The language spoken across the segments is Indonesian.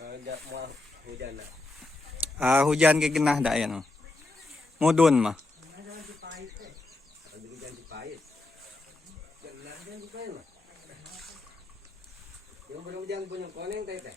Mau hujan na. Hujan kay genah da yan. Mudun mah. Ang hujan di pahit. Jangan di pahit mah. Yung belum hujan punya koneng teh teh.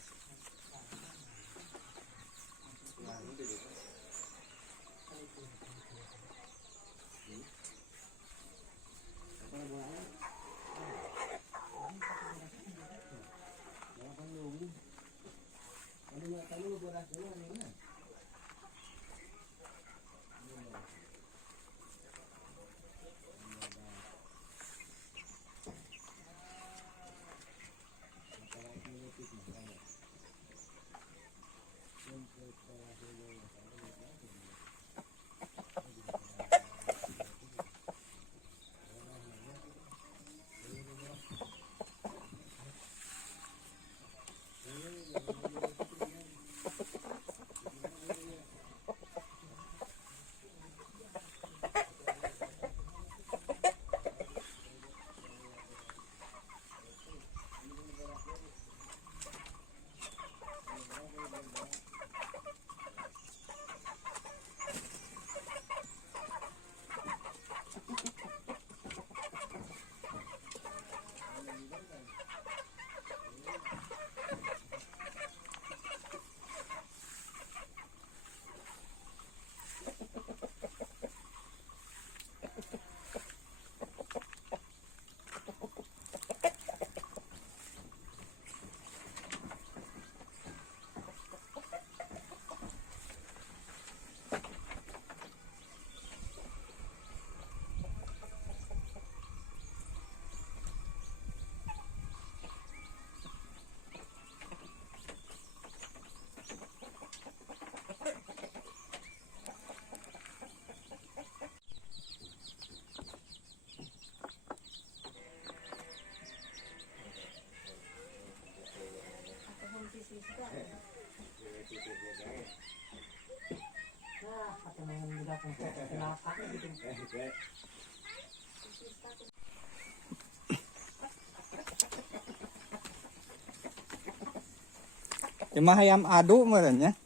Cuma hayam adu merenya.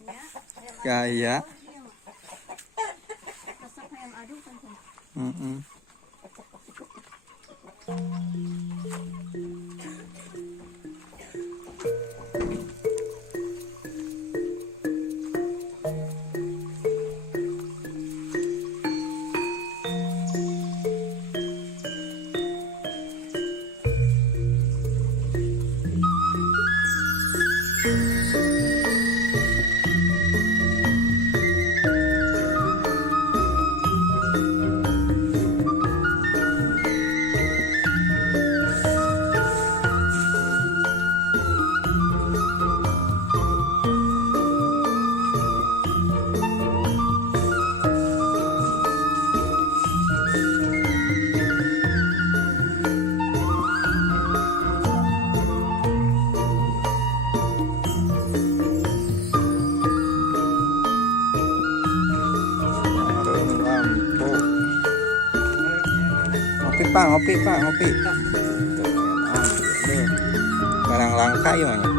Gaya. Masak ayam adu kan. Ngopi pak, ngopi. Barang langka ya mah.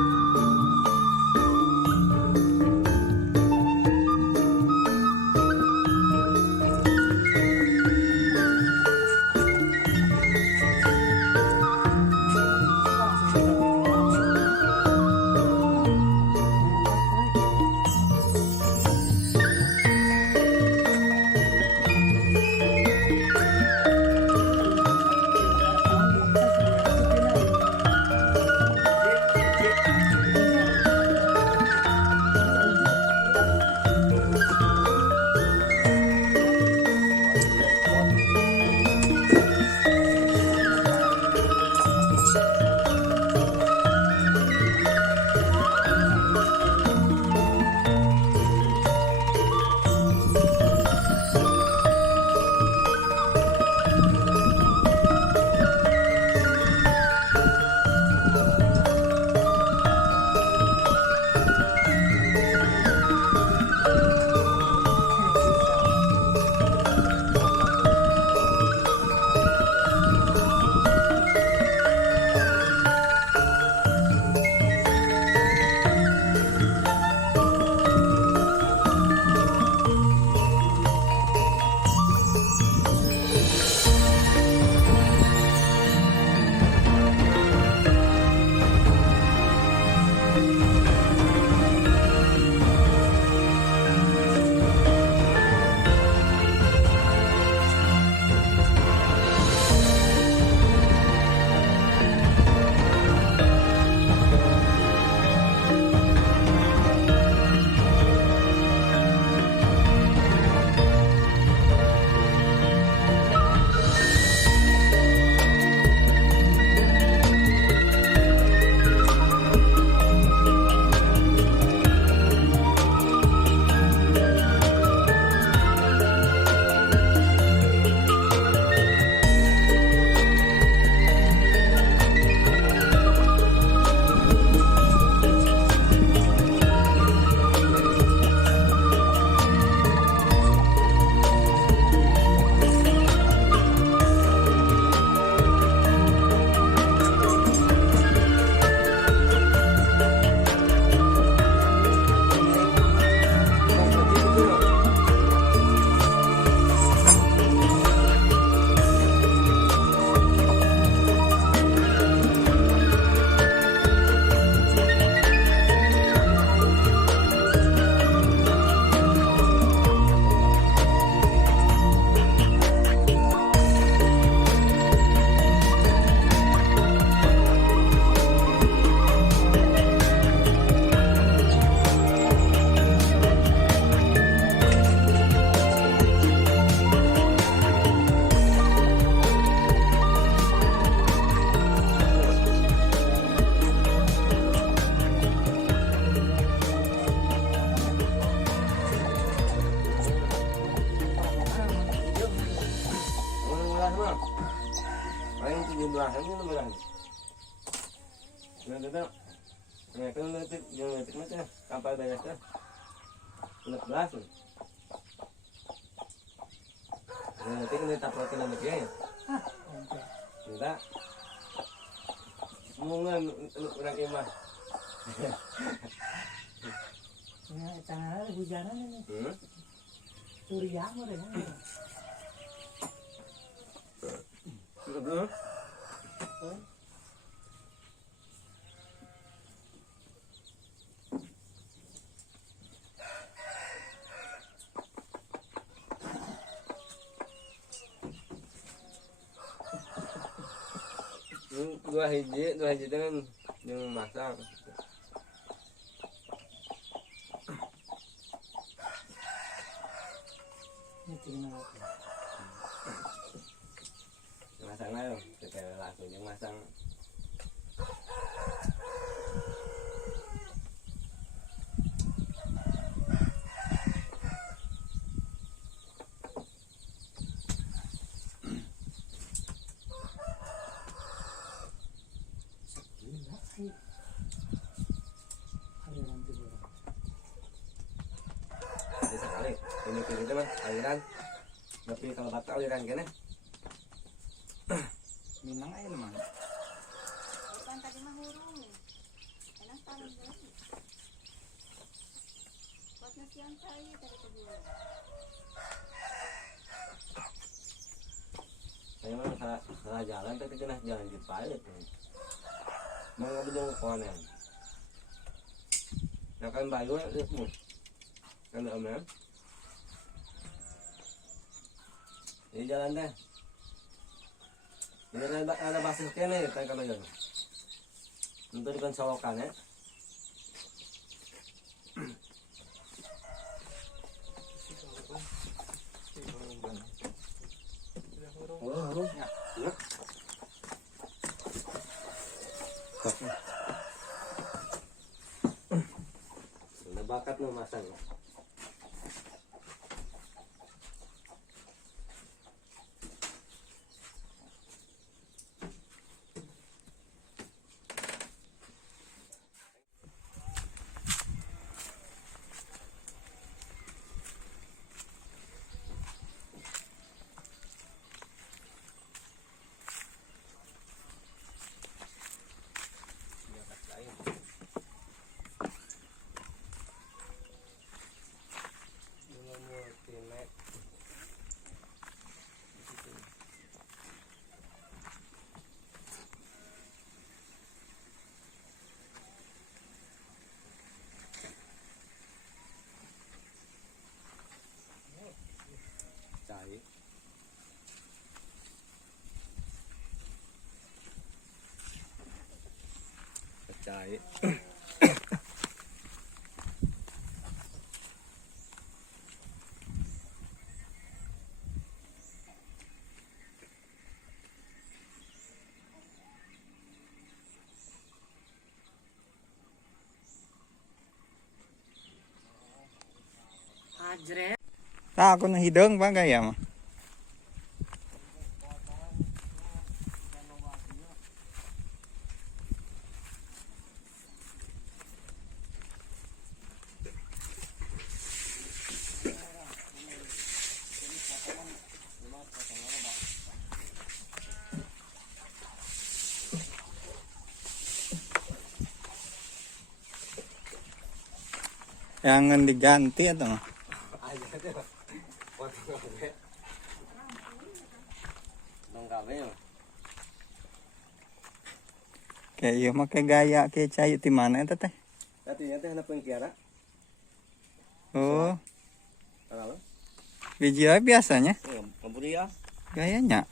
belasan ini belas. Nah kita, nah kan letik macam kapal banyak kan, 11. Nanti kan kita pakai nama dia ya. Kita mungan orang imah. Ya, tangan hujanan ini. Suriang udah kan. Betul. Dua hiji dengan yang masak. Ini tinggal apa? Masang ayo, kita langsung yang masang. Ada nanti berapa? Jadi sekali, ini itu mah aliran. Tapi kalau batal aliran kan ya? Minang aja naman. Kan tadi mah hurung. Enak paling lagi. Buat nasihan saya tadi kedua. Saya mah salah jalan tapi kena jalan di pilot. Mau nggak bisa konen. Nah kan bayu lihat mu, kan om ya. Ini jalan deh. Ini ada basis kene kan kalau jalan. Untuk di solokan ya. Oh, ya. Sudah bakat lu masang. Cai. Cai. Hajret. Tak ako nahideng ba gaya mo? Yang diganti atau? Kayak iya make gaya kayak cayu di mana itu teh? Tadinya teh anak pengkiara. Oh, Kalau biji aja biasanya ngaburi ya. gayanya.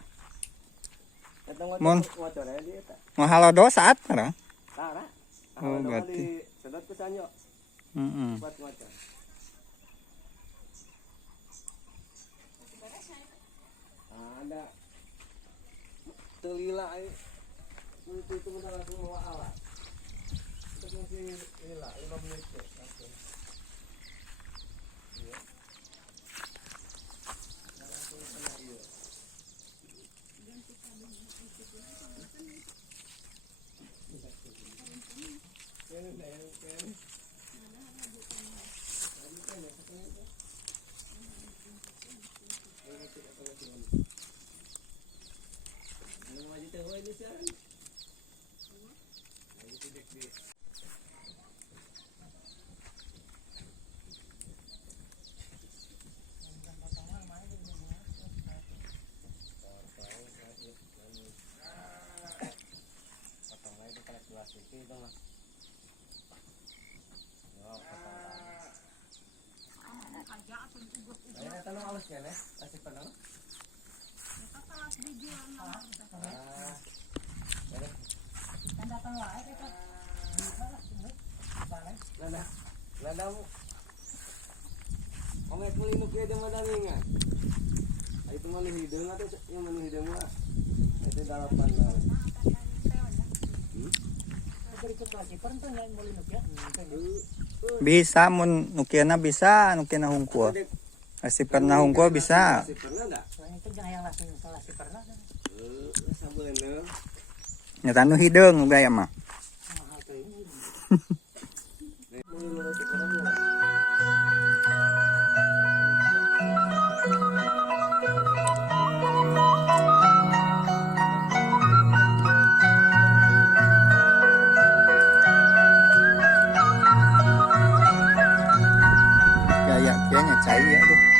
Datang Mon. wacara dia tak. Mahal do saat sekarang. Tara. Oh, berarti. Sedot ke sanyo buat wacara. Ada telila itu udah langsung bawa alat. Kita mesti inilah 5 menit langsung. Iya. Langsung kena iya. Ayo tanong alas yan eh. Kasi pa nang. Ang datang lah, kita. Lada. Lada mo. Kamay kulinog kayo din madami nga. Ay ito manihidong nga ito. Yung manihidong nga. Ito darapan na. Berikut lagi, pernah nggak mau linuk ya? Bisa mun nukia na bisa, nukia na hungko. Kasi pernah hungko bisa. Kasi pernah enggak? Yang itu jangan yang langsung salah si pernah. Nasa bener. Nyata nu hidung gaya mah. Mahal tuh ini. Gaya kayaknya cair ya tuh.